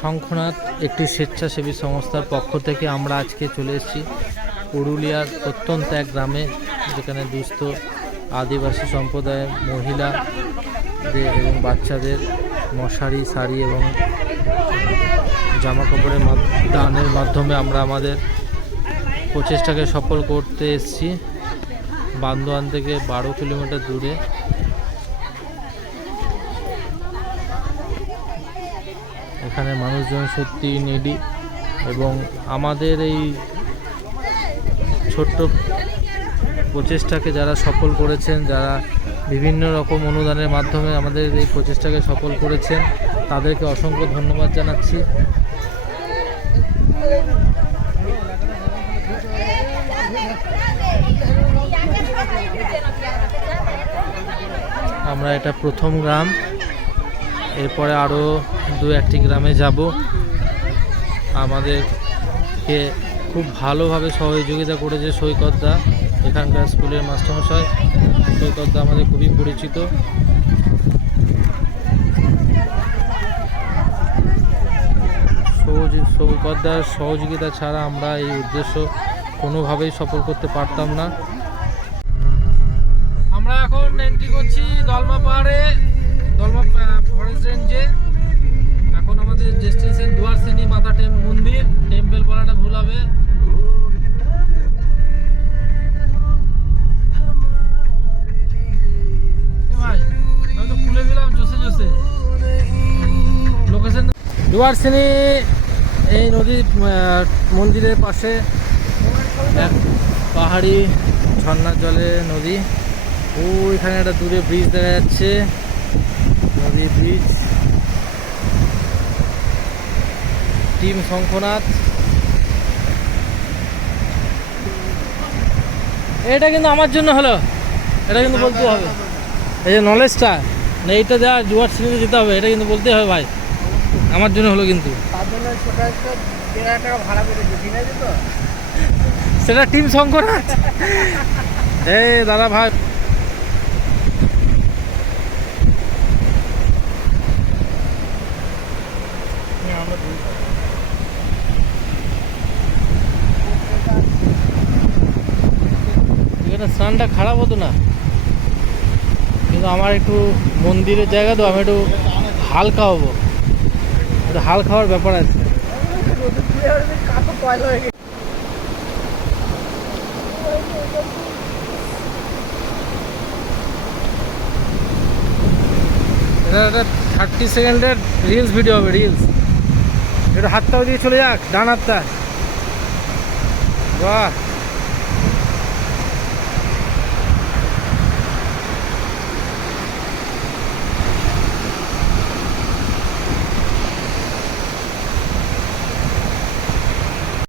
শঙ্খনাথ একটি স্বেচ্ছাসেবী সংস্থার পক্ষ থেকে আমরা আজকে চলে এসেছি। পুরুলিয়ার প্রত্যন্ত এক গ্রামে, যেখানে দুস্থ আদিবাসী সম্প্রদায়ের মহিলাদের এবং বাচ্চাদের মশারি, শাড়ি এবং জামা কাপড়ের দানের মাধ্যমে আমরা আমাদের প্রচেষ্টাকে সফল করতে এসেছি। বান্দোয়ান থেকে বারো কিলোমিটার দূরে। এখানে মানুষজন সত্যি নেডি এবং আমাদের এই ছোট্ট প্রচেষ্টাকে যারা সফল করেছেন, যারা বিভিন্ন রকম অনুদানের মাধ্যমে আমাদের এই প্রচেষ্টাকে সফল করেছেন, তাদেরকে অসংখ্য ধন্যবাদ জানাচ্ছি। আমরা এটা প্রথম গ্রাম। এরপরে আরও দু একটি গ্রামে যাব। আমাদেরকে খুব ভালোভাবে সহযোগিতা করেছে সৈকতদা এখানকার স্কুলের মাস্টারমশাই। সৈকতদা আমাদের খুবই পরিচিত। সৈকতদার সহযোগিতা ছাড়া আমরা এই উদ্দেশ্য কোনোভাবেই সফল করতে পারতাম না। এখন এন্ট্রি করছি দলমা পাহাড়ে, দলমা ফরেস্ট রেঞ্জে এখন আমাদের ডেস্টিনেশন দুয়ারসেনি মাতা টেম মন্দির টেম্পল বলাটা ভুল হবে। ভাই, আমি তো খুলে দিলাম জোসে জোসে। লোকেশন এই নদী মন্দিরের পাশে এক পাহাড়ি ঝর্ণার জলে নদী। ওইখানে একটা দূরে ব্রিজ দেখা যাচ্ছে। নদীর ব্রিজ টিম শঙ্খনাথ। এটা কিন্তু আমার জন্য হলো। এটা কিন্তু বলতে হবে। এই যে নলেজটা না এইটা দেওয়া জুয়ার সিনেতে যেতে হবে এটা কিন্তু বলতে হবে ভাই। আমার জন্য হলো কিন্তু। সেটা টিম শঙ্করনাথ এই দাদা ভাই। এখানে স্নানটা খারাপ হতো না। কিন্তু আমার একটু মন্দিরের জায়গা তো, আমি একটু হালকা হব। হাল খাওয়ার ব্যাপার আছে। এটা একটা থার্টি সেকেন্ডের রিলস ভিডিও হবে রিলস এটা হাতটাও দিয়ে চলে যাক ডান হাতটা। বাহ।